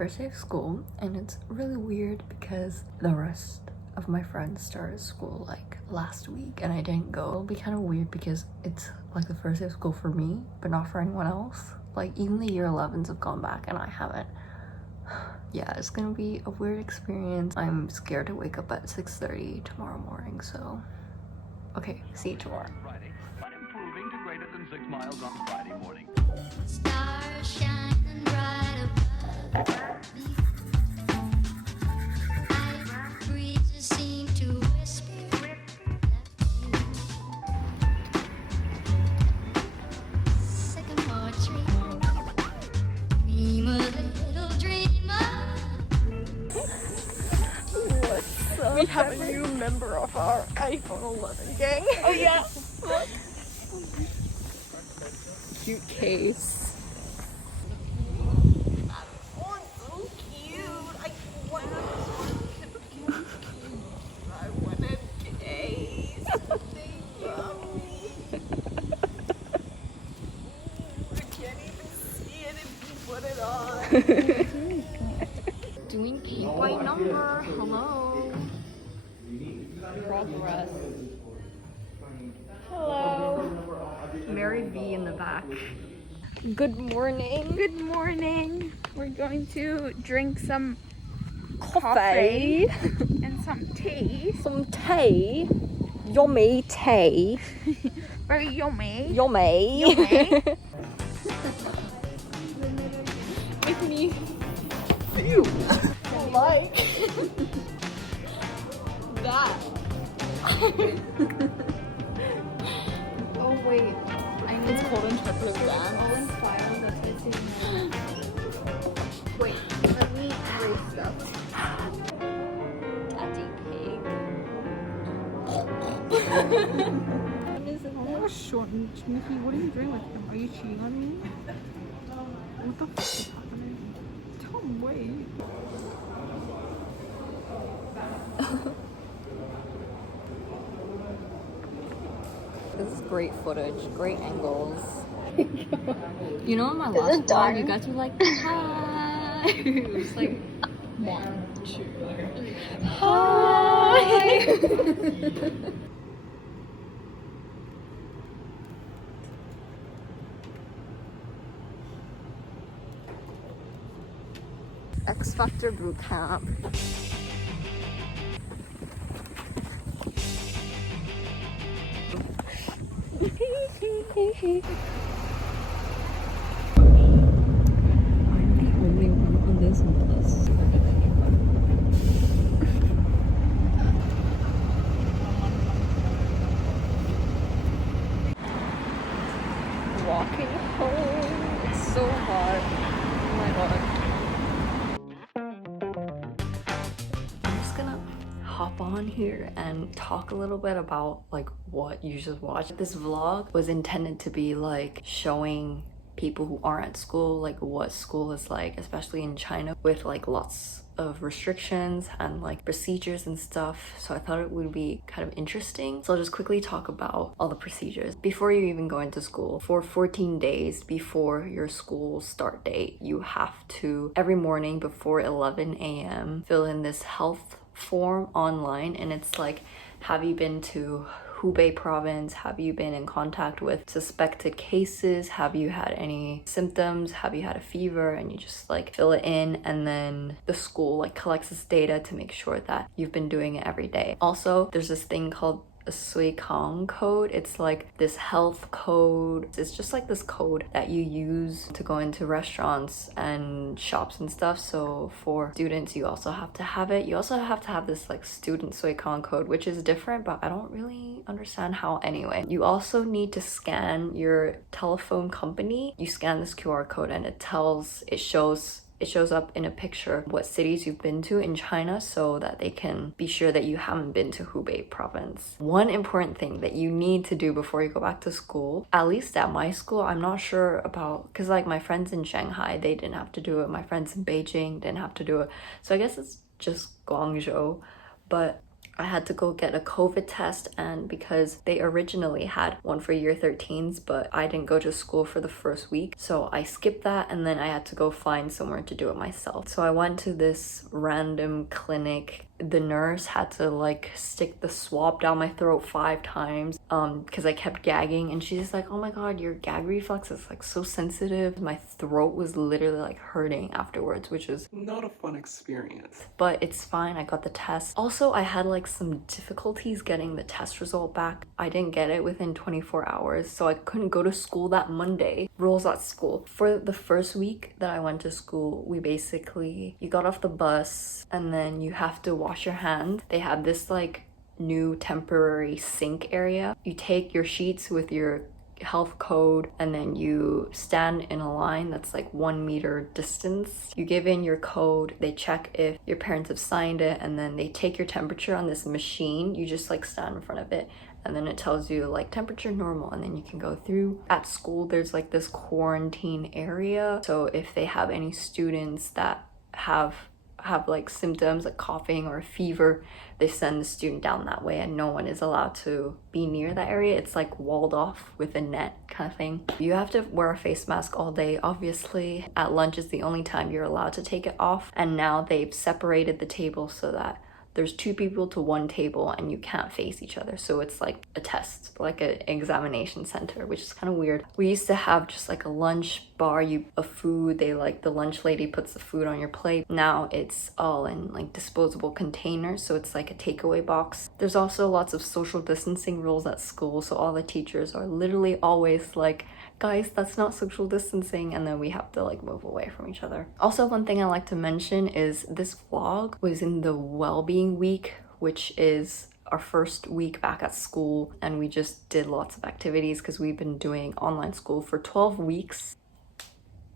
first day of school, and it's really weird because the rest of my friends started school like last week and I didn't go. It'll be kind of weird because it's like the first day of school for me, but not for anyone else. Like even the year 11s have gone back and I haven't. Yeah, it's gonna be a weird experience. I'm scared to wake up at 6:30 tomorrow morning, so okay, see you tomorrow. Friday, but improving to greater than 6 miles on Friday morning. Stars shining bright above me. Breezes seem to whisper sycamore tree. Dream a little dreamer. What's up? We have a new member of our iPhone 11 gang. Oh yeah. Look. Cute case. Oh, so cute. I want a case. Thank you. I can't even see it if you put it on. Doing paint by number. Hello. Progress. Hello. Mary V in the back. Good morning. Good morning. We're going to drink some Coffee. and some tea. Some tea. Yummy tea. Very yummy. Yummy. Yummy. With me. Ew. Like that. Oh wait, I need It's called interpretive dance. file that's missing. Wait, let me erase stuff. Daddy pig. Oh, short and Nikki, what are you doing with him? Are you cheating on me? What the fuck is happening? Tom, wait. This is great footage, great angles. You know, in my last vlog, you guys were like, hi. It was like, 1, 2, 3. Hi. X Factor boot camp. I'm the only one on this bus. Walking home. It's so hot. Oh my god. I'm just gonna hop on here and talk a little bit about like what you just watched. This vlog was intended to be like showing people who aren't at school like what school is like, especially in China with like lots of restrictions and like procedures and stuff. So I thought it would be kind of interesting. So I'll just quickly talk about all the procedures. Before you even go into school, for 14 days before your school start date, you have to every morning before 11 a.m. fill in this health form online, and it's like, have you been to Hubei province? Have you been in contact with suspected cases? Have you had any symptoms? Have you had a fever? And you just like fill it in, and then the school like collects this data to make sure that you've been doing it every day. Also, there's this thing called a sycamore code. It's like this health code. It's just like this code that you use to go into restaurants and shops and stuff. So for students, you also have to have it. You also have to have this like student sycamore code, which is different, but I don't really understand how anyway. You also need to scan your telephone company. You scan this QR code and it shows up in a picture what cities you've been to in China, so that they can be sure that you haven't been to Hubei province. One important thing that you need to do before you go back to school, at least at my school, I'm not sure about, because like my friends in Shanghai, they didn't have to do it. My friends in Beijing didn't have to do it. So I guess it's just Guangzhou. But I had to go get a COVID test, and because they originally had one for year 13s, but I didn't go to school for the first week, so I skipped that, and then I had to go find somewhere to do it myself. So I went to this random clinic. The nurse had to like stick the swab down my throat 5 times because I kept gagging, and she's like, oh my god, your gag reflex is like so sensitive. My throat was literally like hurting afterwards, which is not a fun experience. But it's fine. I got the test. Also, I had like some difficulties getting the test result back. I didn't get it within 24 hours, so I couldn't go to school that Monday. Rules at school. For the first week that I went to school, you got off the bus and then you have to wash your hands. They have this like new temporary sink area. You take your sheets with your health code and then you stand in a line that's like 1 meter distance. You give in your code, they check if your parents have signed it, and then they take your temperature on this machine. You just like stand in front of it and then it tells you like temperature normal, and then you can go through. At school there's like this quarantine area, so if they have any students that have like symptoms like coughing or a fever, they send the student down that way, and no one is allowed to be near that area. It's like walled off with a net kind of thing. You have to wear a face mask all day. Obviously at lunch is the only time you're allowed to take it off, and now they've separated the table so that there's 2 people to 1 table and you can't face each other. So it's like a test, like an examination center, which is kind of weird. We used to have just like a lunch bar of food. The lunch lady puts the food on your plate. Now it's all in like disposable containers, so it's like a takeaway box. There's also lots of social distancing rules at school, so all the teachers are literally always like, guys, that's not social distancing, and then we have to like move away from each other. Also, one thing I like to mention is this vlog was in the well-being week, which is our first week back at school, and we just did lots of activities because we've been doing online school for 12 weeks.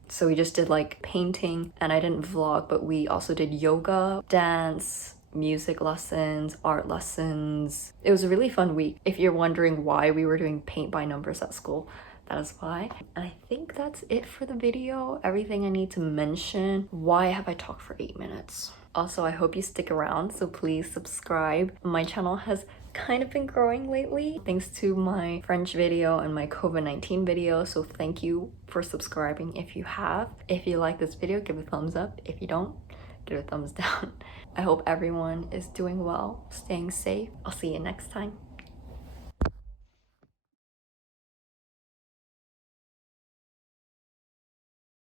So we just did like painting, and I didn't vlog, but we also did yoga, dance, music lessons, art lessons. It was a really fun week. If you're wondering why we were doing paint by numbers at school, that is why. And I think that's it for the video. Everything I need to mention. Why have I talked for 8 minutes? Also, I hope you stick around, so please subscribe. My channel has kind of been growing lately thanks to my French video and my COVID-19 video, so thank you for subscribing if you have. If you like this video, give a thumbs up. If you don't, give a thumbs down. I hope everyone is doing well, staying safe. I'll see you next time.